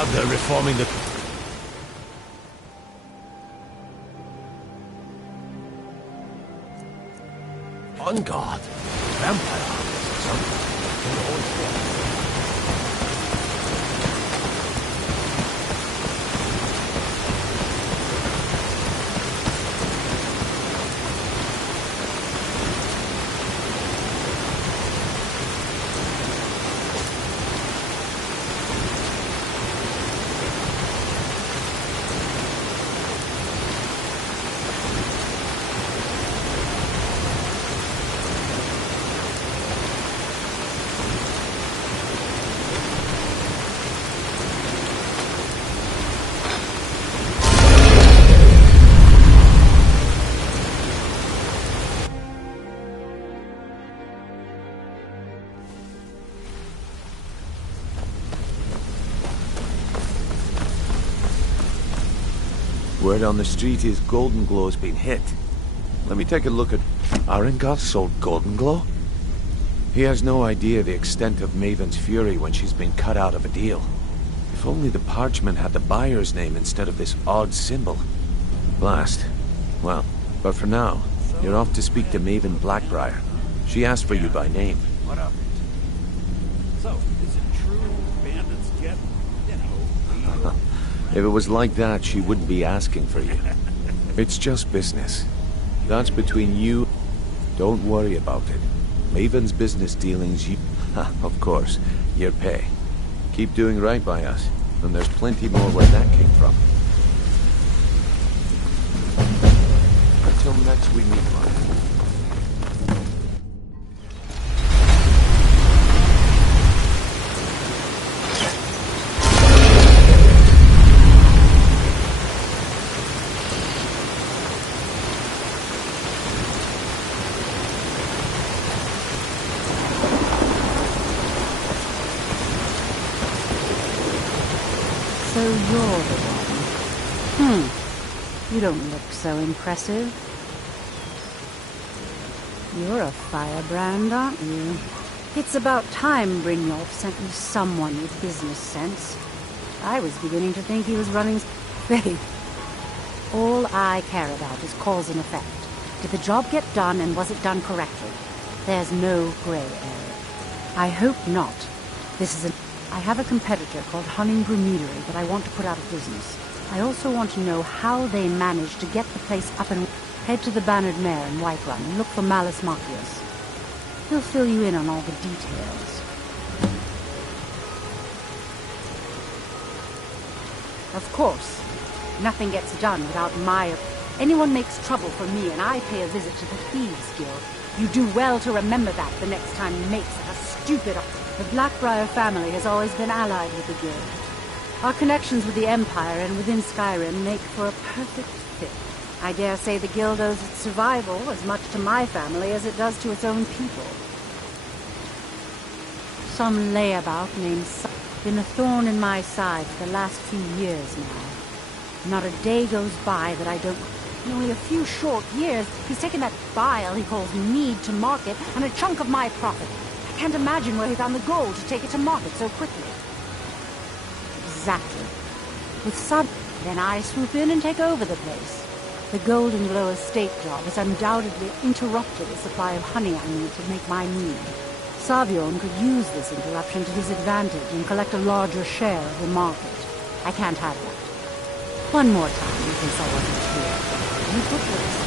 out there reforming the... On guard. Vampire hunters or something. Can always walk. Word on the street is Golden Glow's been hit. Let me take a look at... Arengar sold Golden Glow? He has no idea the extent of Maven's fury when she's been cut out of a deal. If only the parchment had the buyer's name instead of this odd symbol. Blast. Well, but for now, you're off to speak to Maven Blackbriar. She asked for you by name. What of it? So, is it true bandits get, If it was like that, she wouldn't be asking for you. It's just business. That's between you. Don't worry about it. Maven's business dealings, you... of course, your pay. Keep doing right by us, and there's plenty more where that came from. Until next we meet, Mark. So you're the one. You don't look so impressive. You're a firebrand, aren't you? It's about time Brynjolf sent me someone with business sense. I was beginning to think he was running faith. All I care about is cause and effect. Did the job get done, and was it done correctly? There's no gray area. I hope not. I have a competitor called Hunningbrew Meadery that I want to put out of business. I also want to know how they managed to get the place up and... Head to the Bannered Mare in Whiterun and look for Malus Marcius. He'll fill you in on all the details. Of course, nothing gets done without my... Anyone makes trouble for me and I pay a visit to the Thieves Guild. You do well to remember that the next time you make such a stupid... The Blackbriar family has always been allied with the Guild. Our connections with the Empire and within Skyrim make for a perfect fit. I dare say the Guild owes its survival as much to my family as it does to its own people. Some layabout named been a thorn in my side for the last few years now. Not a day goes by that I don't... In only a few short years, he's taken that bile he calls mead to market and a chunk of my profit. I can't imagine where he found the gold to take it to market so quickly. Exactly. With some... Then I swoop in and take over the place. The Golden Glow estate job has undoubtedly interrupted the supply of honey I need to make my mead. Savion could use this interruption to his advantage and collect a larger share of the market. I can't have that. One more time, in case I wasn't clear. You put this.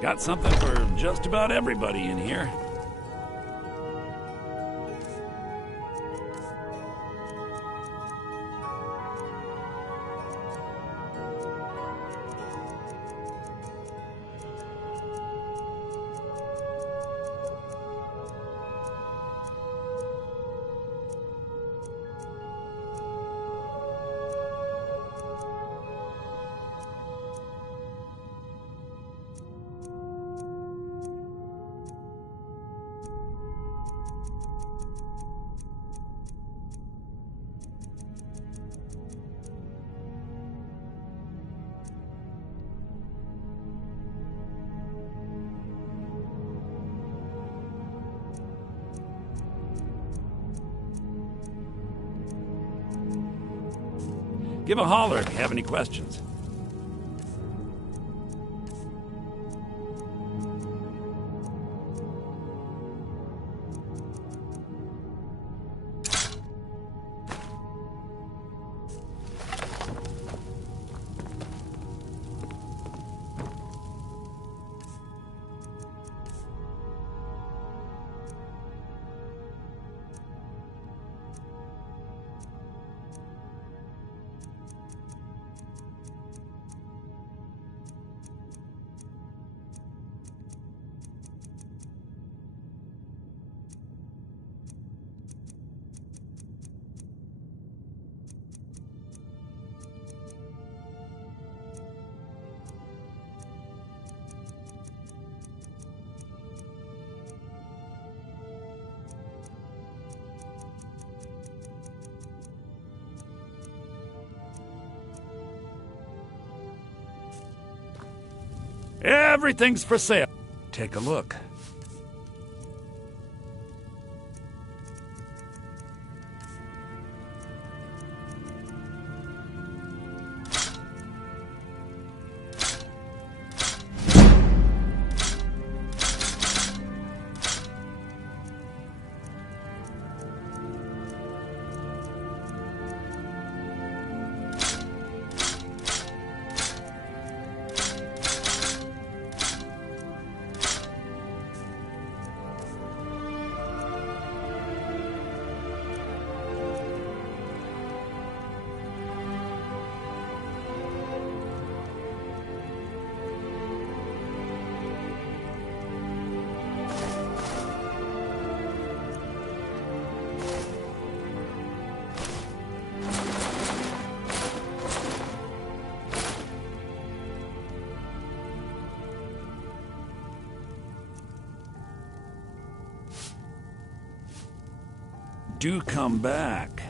Got something for just about everybody in here. Give a holler if you have any questions. Everything's for sale. Take a look. Do come back.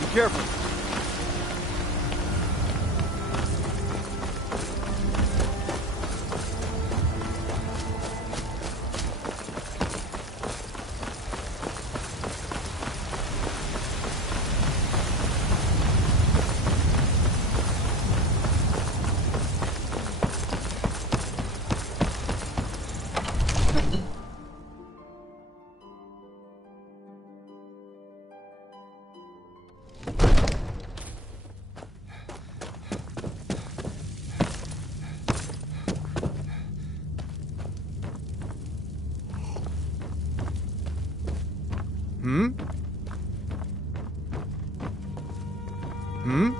Be careful. Hmm? Hmm?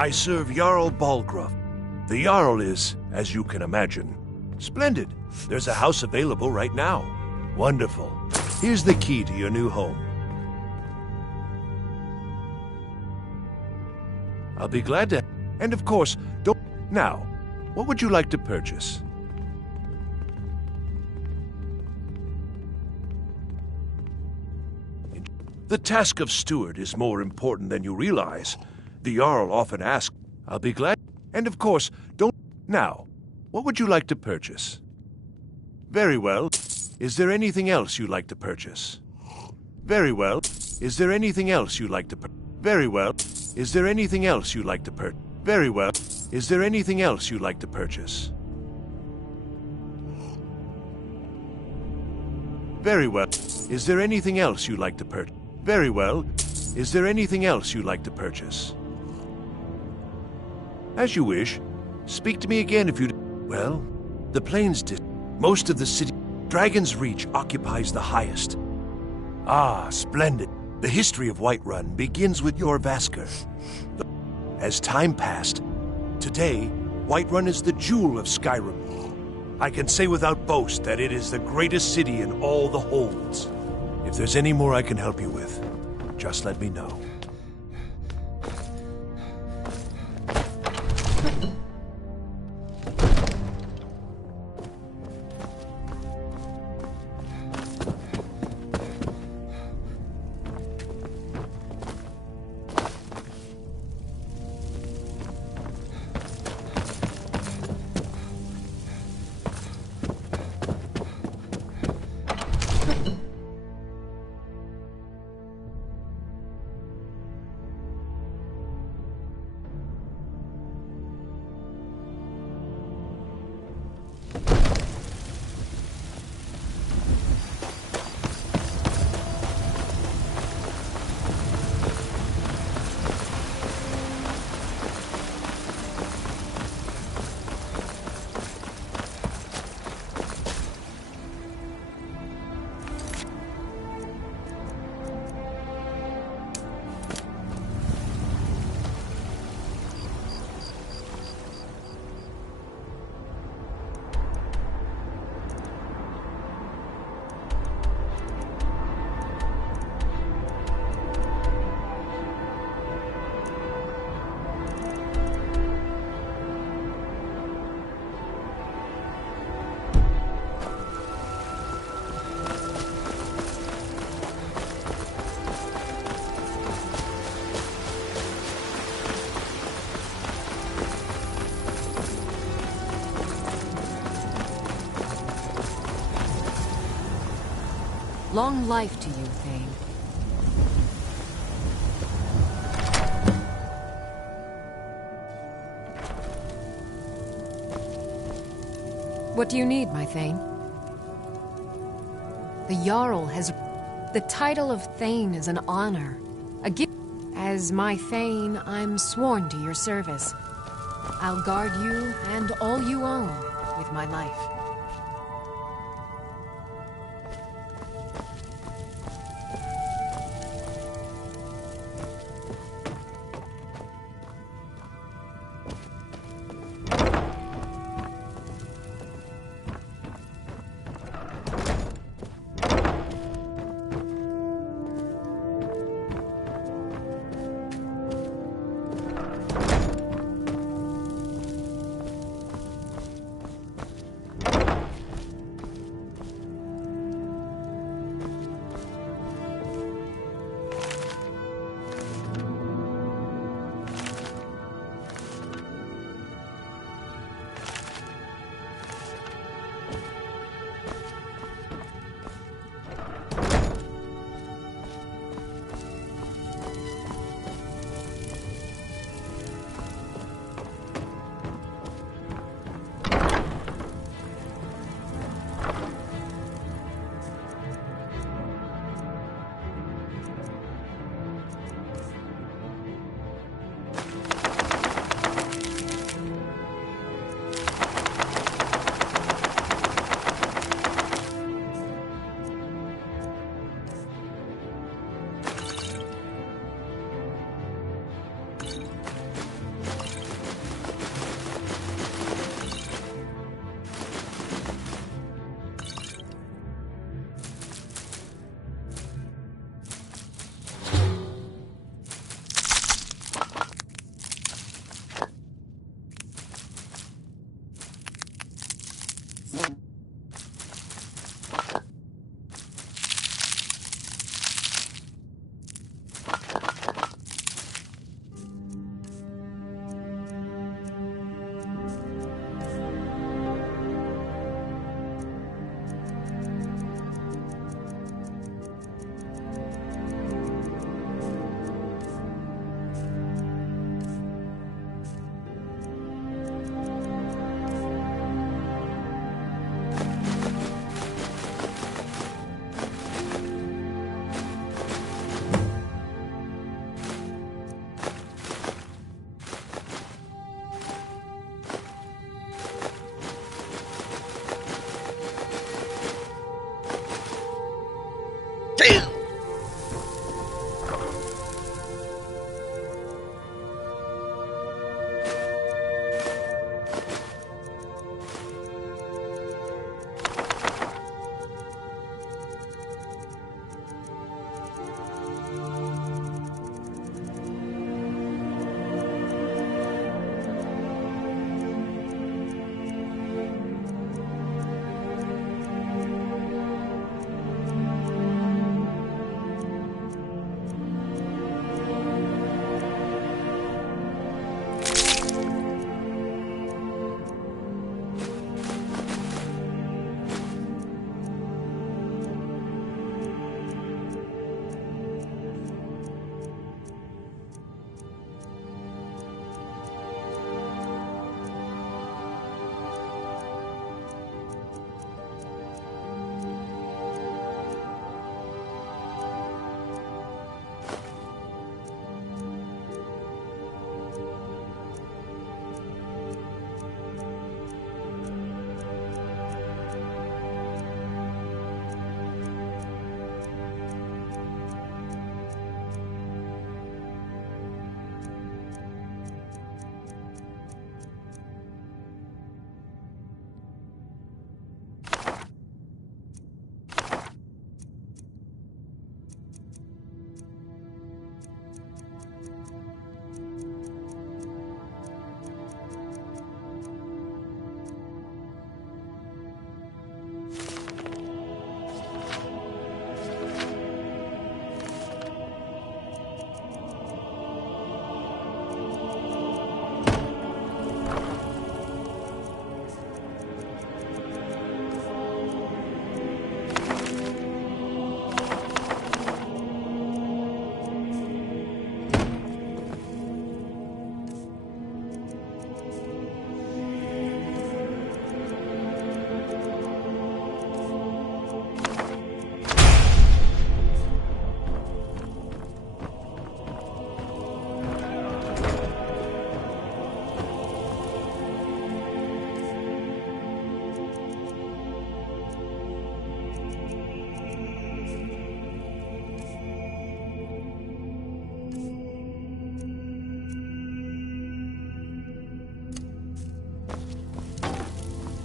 I serve Jarl Balgruff. The Jarl is, as you can imagine, splendid. There's a house available right now. Wonderful. Here's the key to your new home. I'll be glad to... And of course, don't... Now, what would you like to purchase? The task of steward is more important than you realize. The Jarl often asks, I'll be glad... And of course, don't... Now, what would you like to purchase? Very well. Is there anything else you'd like to purchase? Very well. Is there anything else you'd like to Very well. Is there anything else you'd like to Very well. Is there anything else you'd like to purchase? Very well. Is there anything else you'd like to purchase? Very well. Is there anything else you'd like to purchase? As you wish. Speak to me again if you... Well, the plains did. Most of the city... Dragon's Reach occupies the highest. Ah, splendid. The history of Whiterun begins with your Vasker. As time passed, today, Whiterun is the jewel of Skyrim. I can say without boast that it is the greatest city in all the holds. If there's any more I can help you with, just let me know. Long life to you, Thane. What do you need, my Thane? The Jarl has... The title of Thane is an honor, a gift. As my Thane, I'm sworn to your service. I'll guard you and all you own with my life.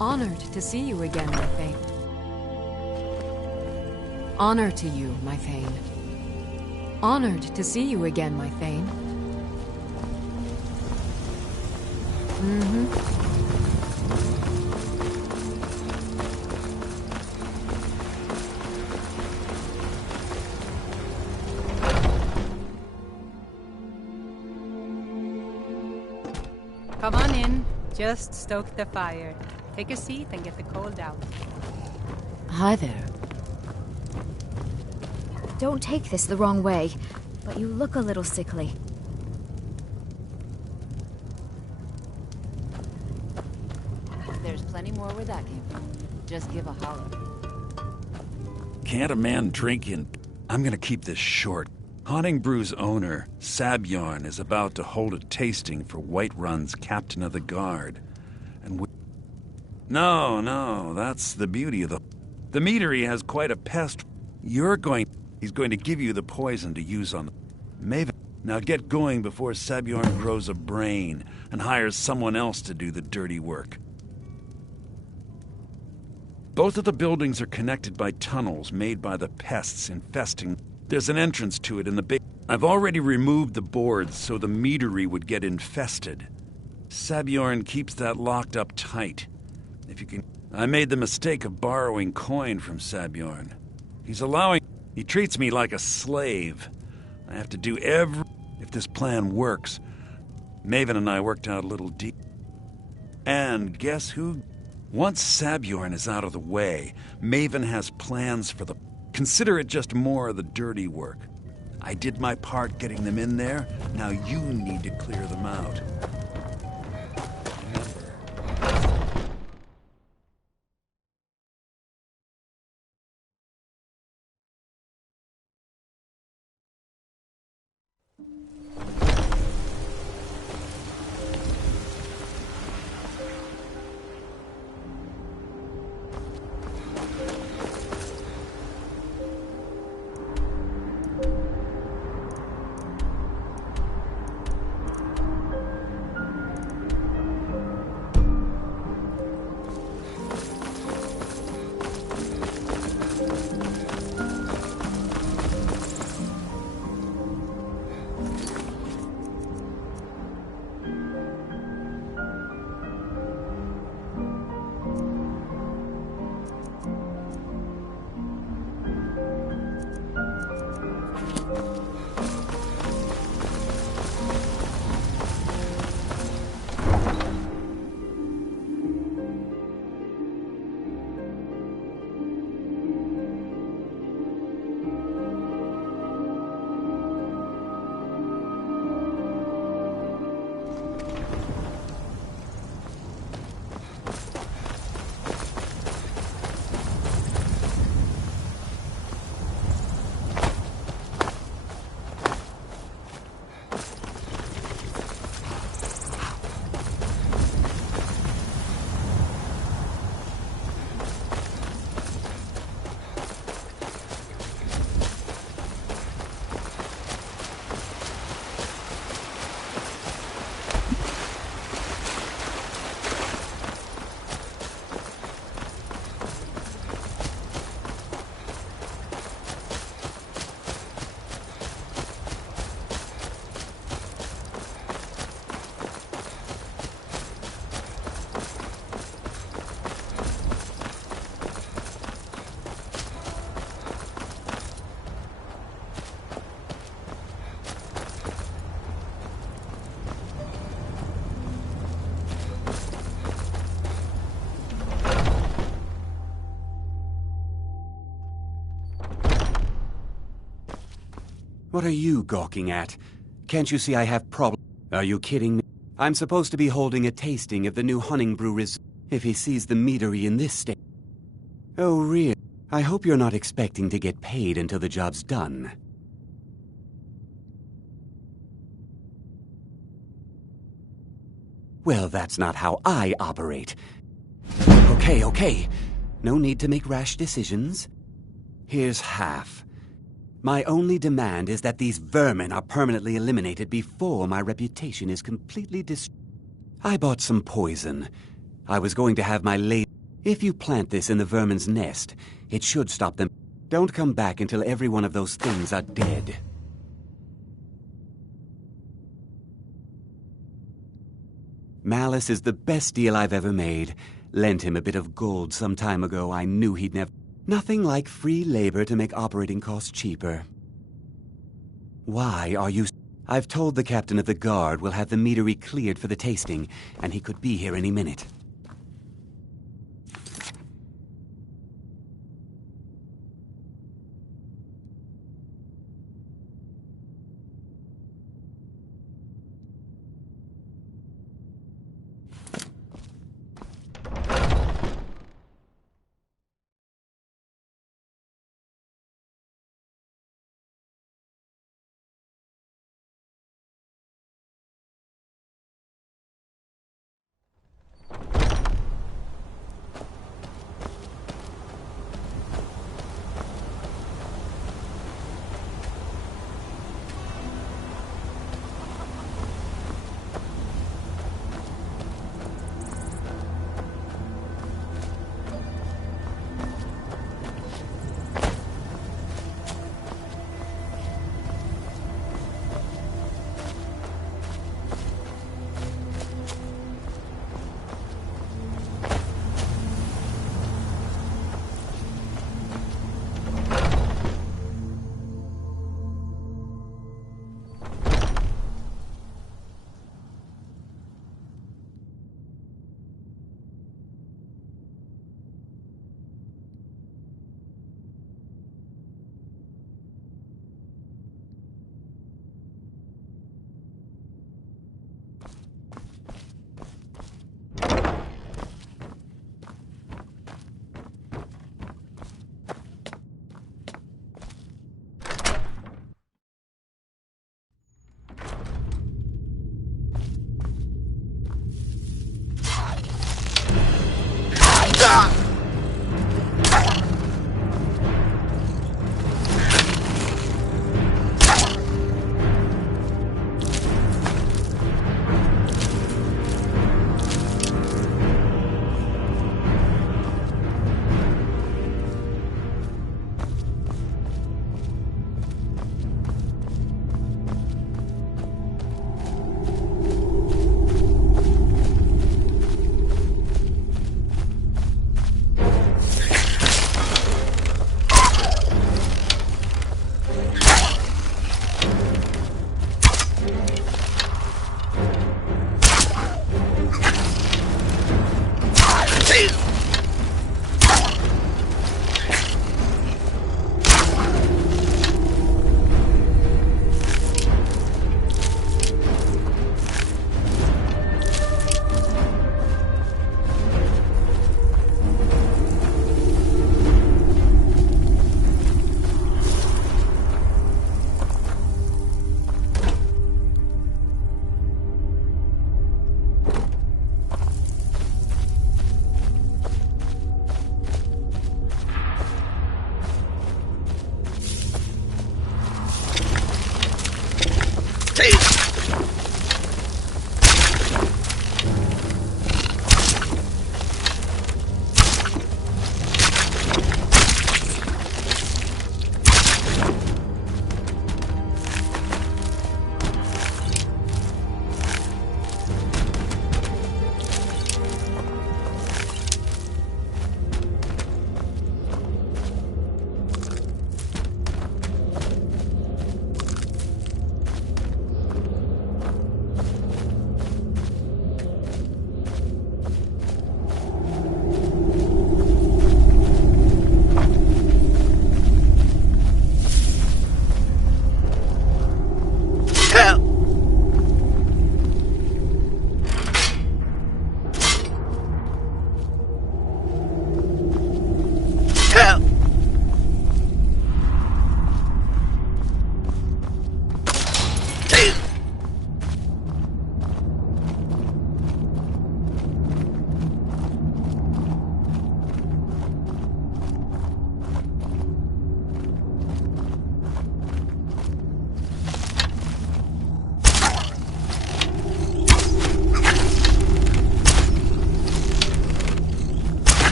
Honored to see you again, my Thane. Honor to you, my Thane. Honored to see you again, my Thane. Come on in. Just stoke the fire. Take a seat and get the cold out. Hi there. Don't take this the wrong way, but you look a little sickly. There's plenty more where that came from. Just give a holler. Can't a man drink in... I'm gonna keep this short. Haunting Brew's owner, Sabjorn, is about to hold a tasting for Whiterun's Captain of the Guard. And No, that's the beauty of the meadery has quite a pest. He's going to give you the poison to use on the Maven. Now get going before Sabjorn grows a brain and hires someone else to do the dirty work. Both of the buildings are connected by tunnels made by the pests infesting. There's an entrance to it in the big... I've already removed the boards so the meadery would get infested. Sabjorn keeps that locked up tight. If you can... I made the mistake of borrowing coin from Sabjorn. He treats me like a slave. I have to do if this plan works. Maven and I worked out a little deep. And guess who? Once Sabjorn is out of the way, Maven has plans for consider it just more of the dirty work. I did my part getting them in there. Now you need to clear them out. What are you gawking at? Can't you see I have problems? Are you kidding me? I'm supposed to be holding a tasting of the new Honningbrew if he sees the meadery in this state. Oh, really? I hope you're not expecting to get paid until the job's done. Well, that's not how I operate. Okay. No need to make rash decisions. Here's half. My only demand is that these vermin are permanently eliminated before my reputation is completely I bought some poison. I was going to have my If you plant this in the vermin's nest, it should stop them. Don't come back until every one of those things are dead. Malice is the best deal I've ever made. Lent him a bit of gold some time ago. I knew he'd never... Nothing like free labor to make operating costs cheaper. Why are you... I've told the captain of the guard we'll have the meadery cleared for the tasting, and he could be here any minute.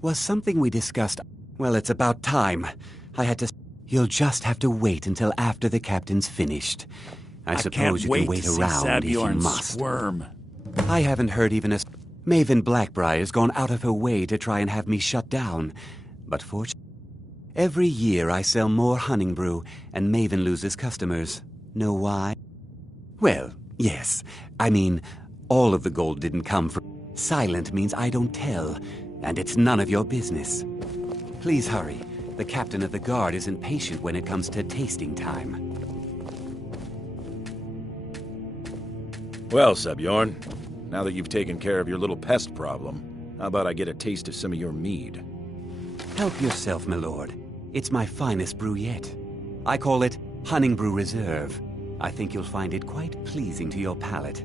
was something we discussed. Well, it's about time. I had to... You'll just have to wait until after the captain's finished. I suppose you can wait around if you must. Squirm. I haven't heard even a... Maven Blackbriar's gone out of her way to try and have me shut down. But fortunately, every year I sell more hunting brew, and Maven loses customers. Know why? Well, yes. I mean, all of the gold didn't come from... Silent means I don't tell, and it's none of your business. Please hurry. The captain of the guard is impatient when it comes to tasting time. Well, Sebjorn, now that you've taken care of your little pest problem, how about I get a taste of some of your mead? Help yourself, my lord. It's my finest brew yet. I call it Hunting Brew Reserve. I think you'll find it quite pleasing to your palate.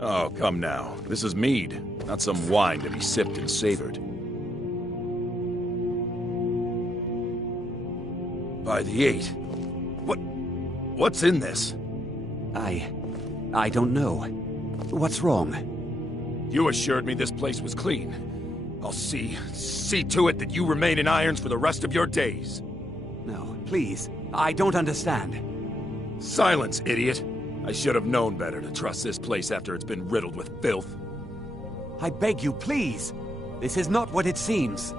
Oh, come now. This is mead, not some wine to be sipped and savored. By the 8. What's in this? I don't know. What's wrong? You assured me this place was clean. I'll see to it that you remain in irons for the rest of your days. No, please. I don't understand. Silence, idiot. I should have known better to trust this place after it's been riddled with filth. I beg you, please. This is not what it seems.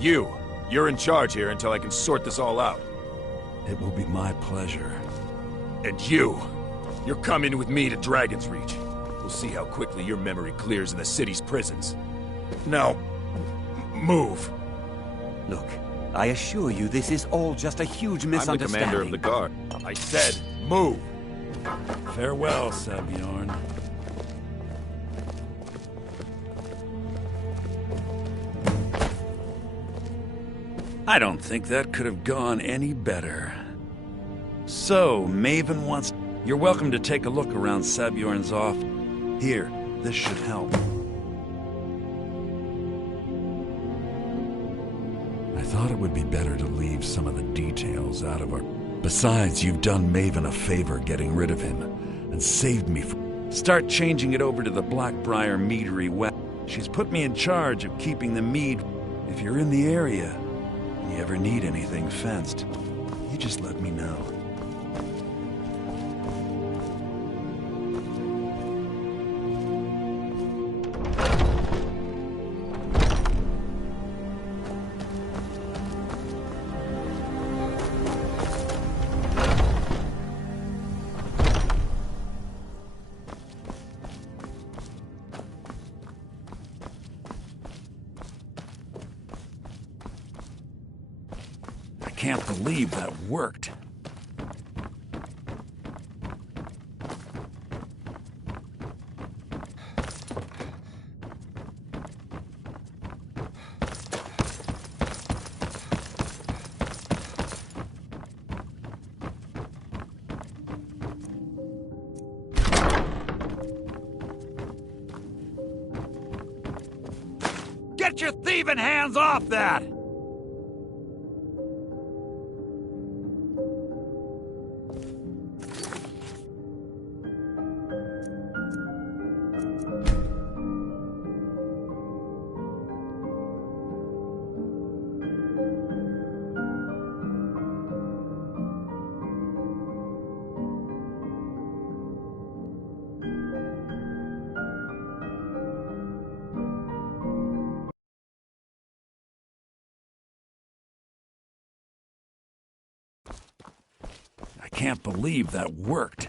You're in charge here until I can sort this all out. It will be my pleasure. And you're coming with me to Dragon's Reach. We'll see how quickly your memory clears in the city's prisons. Now, move. Look, I assure you this is all just a huge misunderstanding. I'm the commander of the guard. I said, move. Farewell, Sebjorn. I don't think that could have gone any better. So, Maven wants... You're welcome to take a look around Sebjorn's office. Here, this should help. I thought it would be better to leave some of the details out of our... Besides, you've done Maven a favor getting rid of him, and saved me from... Start changing it over to the Blackbriar Meadery West. She's put me in charge of keeping the mead. If you're in the area, and you ever need anything fenced, you just let me know. I can't believe that worked. Get your thieving hands off that! I can't believe that worked.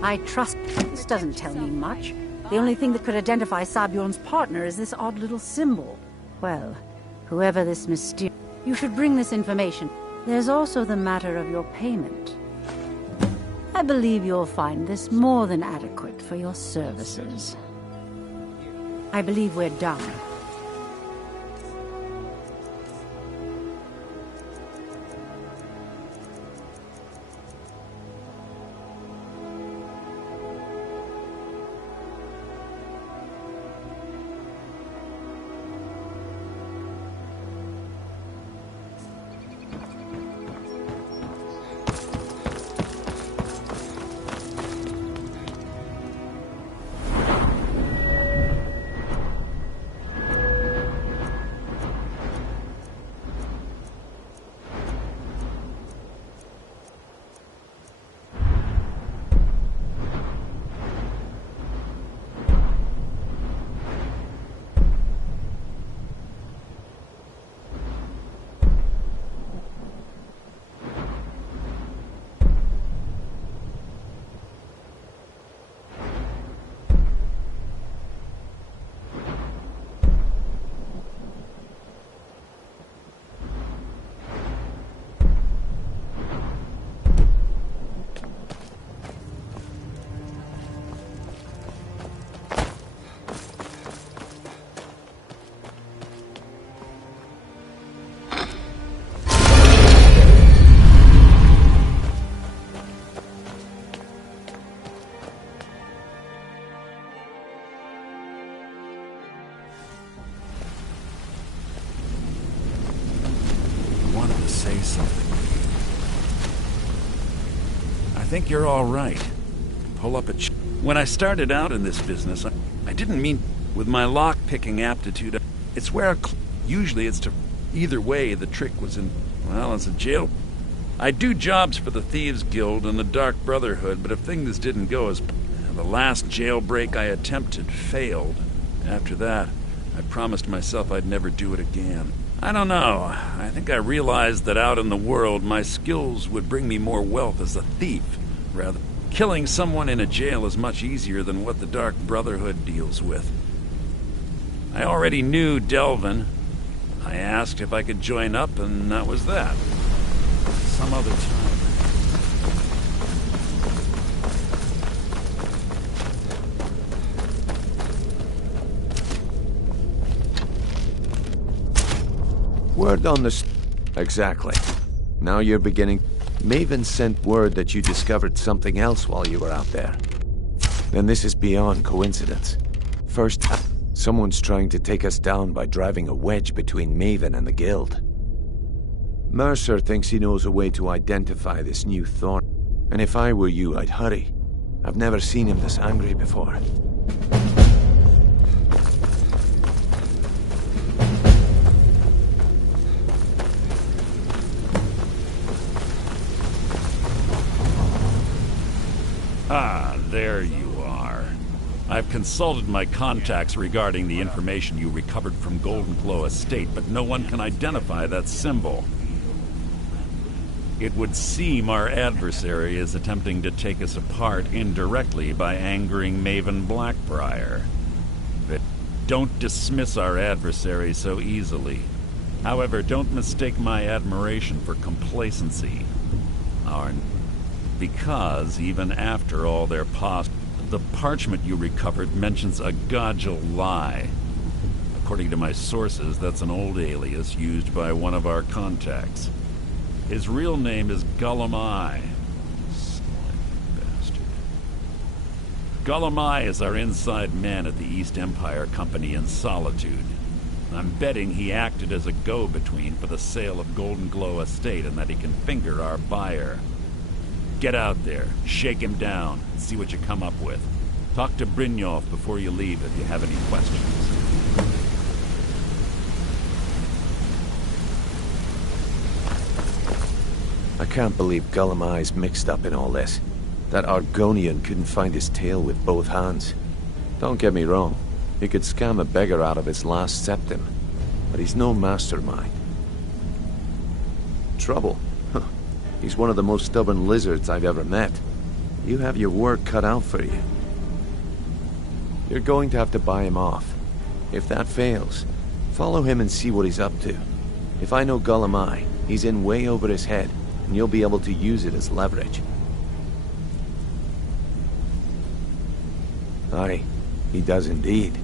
I trust... This doesn't tell me much. The only thing that could identify Sabjorn's partner is this odd little symbol. Well, whoever this mysterious... You should bring this information. There's also the matter of your payment. I believe you'll find this more than adequate for your services. I believe we're done. Say something. I think you're all right. Pull up a When I started out in this business, I didn't mean with my lock-picking aptitude. It's where usually it's to... Either way, the trick was in... Well, as a jail... I do jobs for the Thieves Guild and the Dark Brotherhood, but if things didn't go as... The last jailbreak I attempted failed. After that, I promised myself I'd never do it again. I don't know. I think I realized that out in the world, my skills would bring me more wealth as a thief. Rather, killing someone in a jail is much easier than what the Dark Brotherhood deals with. I already knew Delvin. I asked if I could join up, and that was that. Some other time. Word on the... Exactly. Now you're beginning... Maven sent word that you discovered something else while you were out there. Then this is beyond coincidence. First, someone's trying to take us down by driving a wedge between Maven and the Guild. Mercer thinks he knows a way to identify this new thorn. And if I were you, I'd hurry. I've never seen him this angry before. Ah, there you are. I've consulted my contacts regarding the information you recovered from Golden Glow Estate, but no one can identify that symbol. It would seem our adversary is attempting to take us apart indirectly by angering Maven Blackbriar. But don't dismiss our adversary so easily. However, don't mistake my admiration for complacency. Because even after all their past, the parchment you recovered mentions a Godgel lie. According to my sources, that's an old alias used by one of our contacts. His real name is Gullumai. Bastard. Gullumai is our inside man at the East Empire Company in Solitude. I'm betting he acted as a go-between for the sale of Golden Glow Estate and that he can finger our buyer. Get out there, shake him down, and see what you come up with. Talk to Brynjolf before you leave if you have any questions. I can't believe Gullimeye's mixed up in all this. That Argonian couldn't find his tail with both hands. Don't get me wrong, he could scam a beggar out of his last septim, but he's no mastermind. Trouble? Huh. He's one of the most stubborn lizards I've ever met. You have your work cut out for you. You're going to have to buy him off. If that fails, follow him and see what he's up to. If I know Gullimeye, he's in way over his head, and you'll be able to use it as leverage. Aye, he does indeed.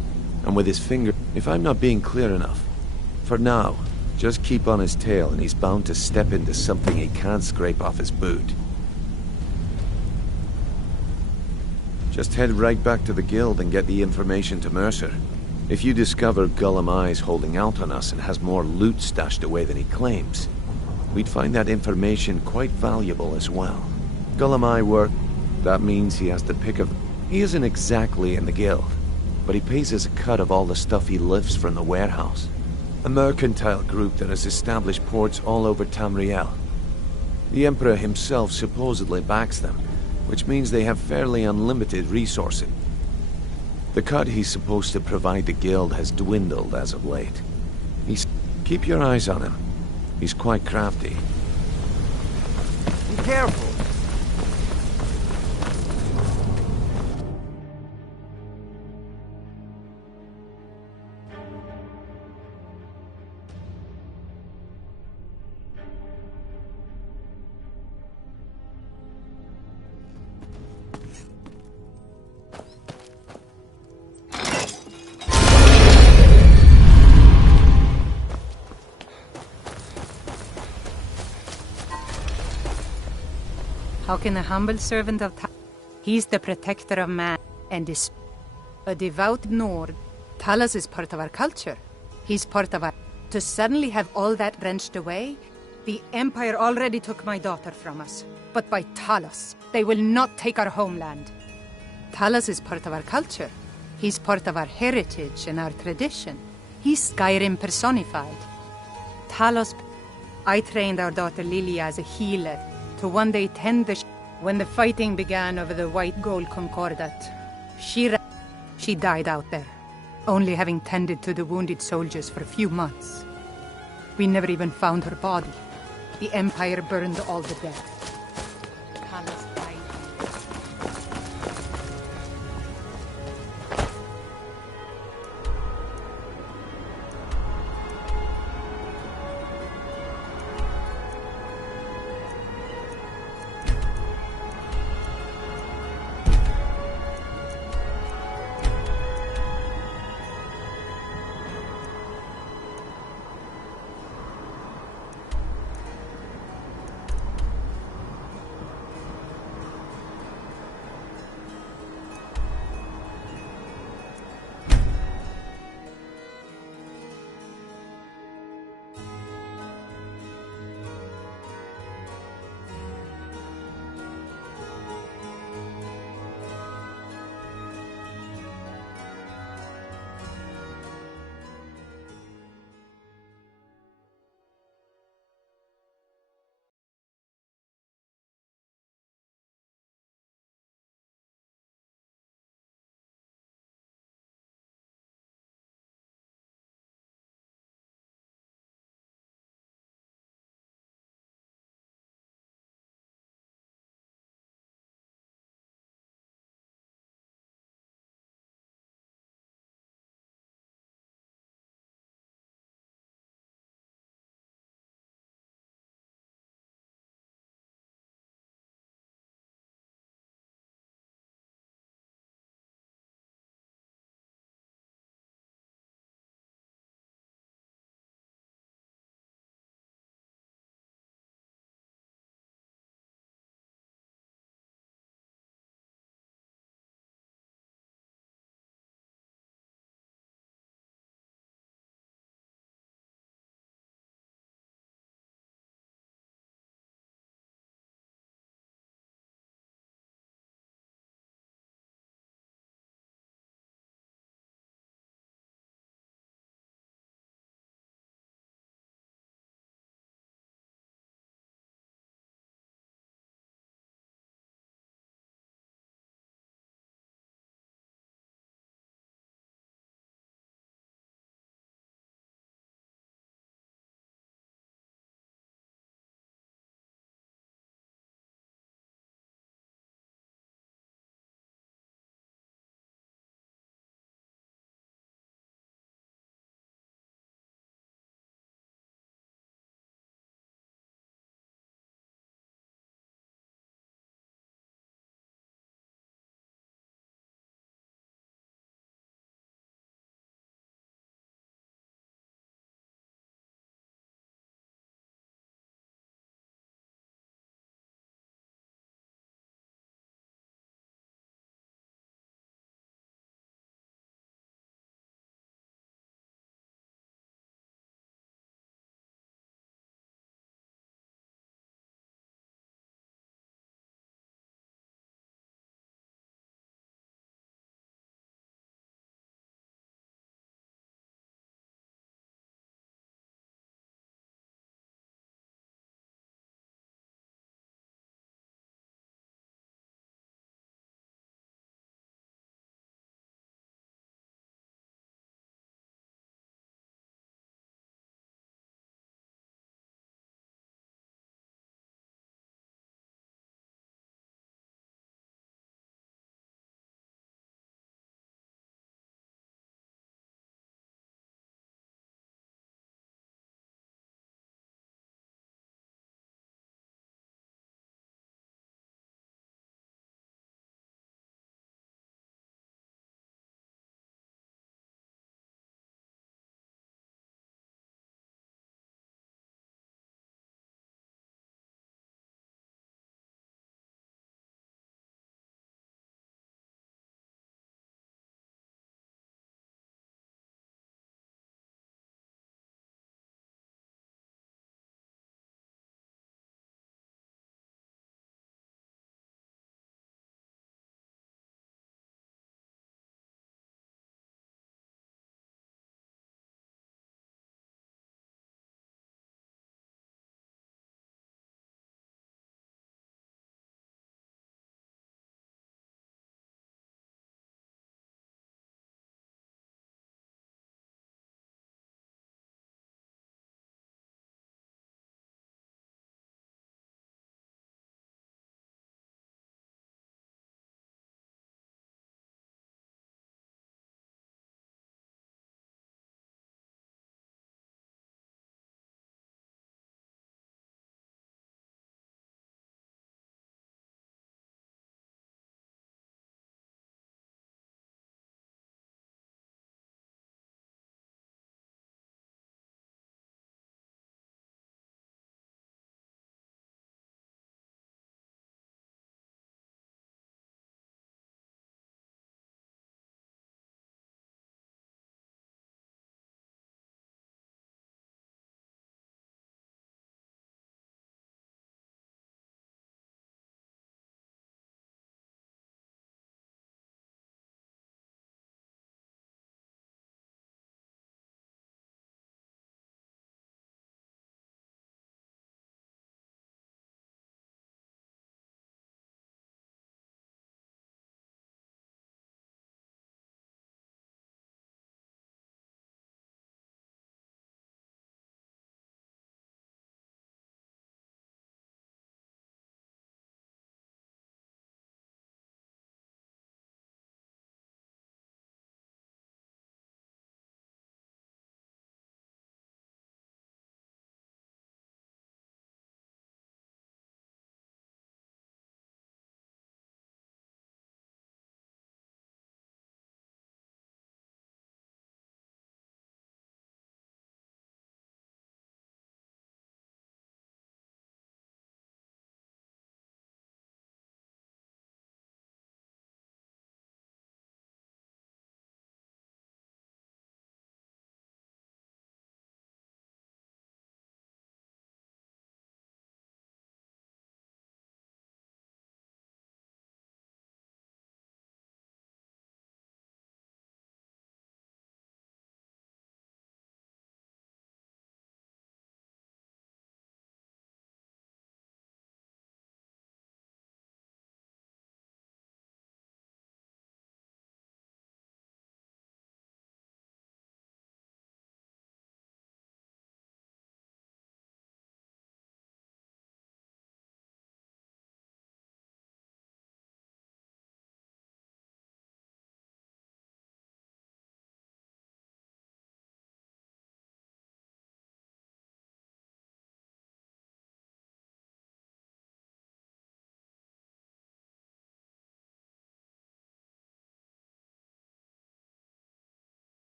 And with his finger... If I'm not being clear enough, for now, just keep on his tail and he's bound to step into something he can't scrape off his boot. Just head right back to the guild and get the information to Mercer. If you discover Gullimeye's holding out on us and has more loot stashed away than he claims, we'd find that information quite valuable as well. Gullimeye work, that means he has to pick a... He isn't exactly in the guild, but he pays us a cut of all the stuff he lifts from the warehouse. A mercantile group that has established ports all over Tamriel. The Emperor himself supposedly backs them, which means they have fairly unlimited resources. The cut he's supposed to provide the guild has dwindled as of late. Keep your eyes on him. He's quite crafty. Be careful. How can a humble servant of He's the protector of man, and is a devout Nord. Talos is part of our culture. He's part of our... To suddenly have all that wrenched away, the Empire already took my daughter from us. But by Talos, they will not take our homeland. Talos is part of our culture. He's part of our heritage and our tradition. He's Skyrim personified. Talos... I trained our daughter Lilia as a healer, to one day tend the... When the fighting began over the white gold concordat, she died out there, only having tended to the wounded soldiers for a few months. We never even found her body. The Empire burned all the dead.